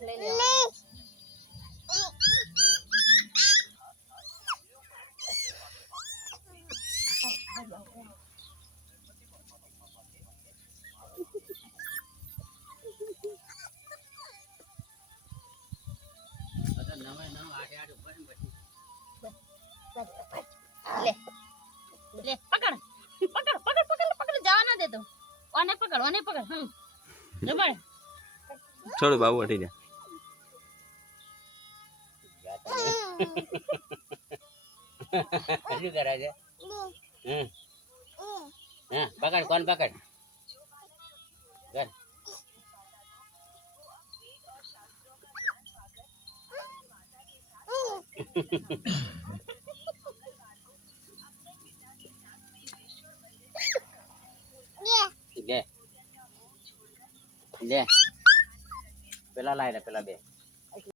લઈ લે લે પકડ પકડ પકડ પકડ પકડ જવા ના દે તો ઓને પકડ જબર छोड़ बाबू हटी जा શું કરે છે પકડ કોણ પકડ કર લે લે પેલા લાય ને પેલા બે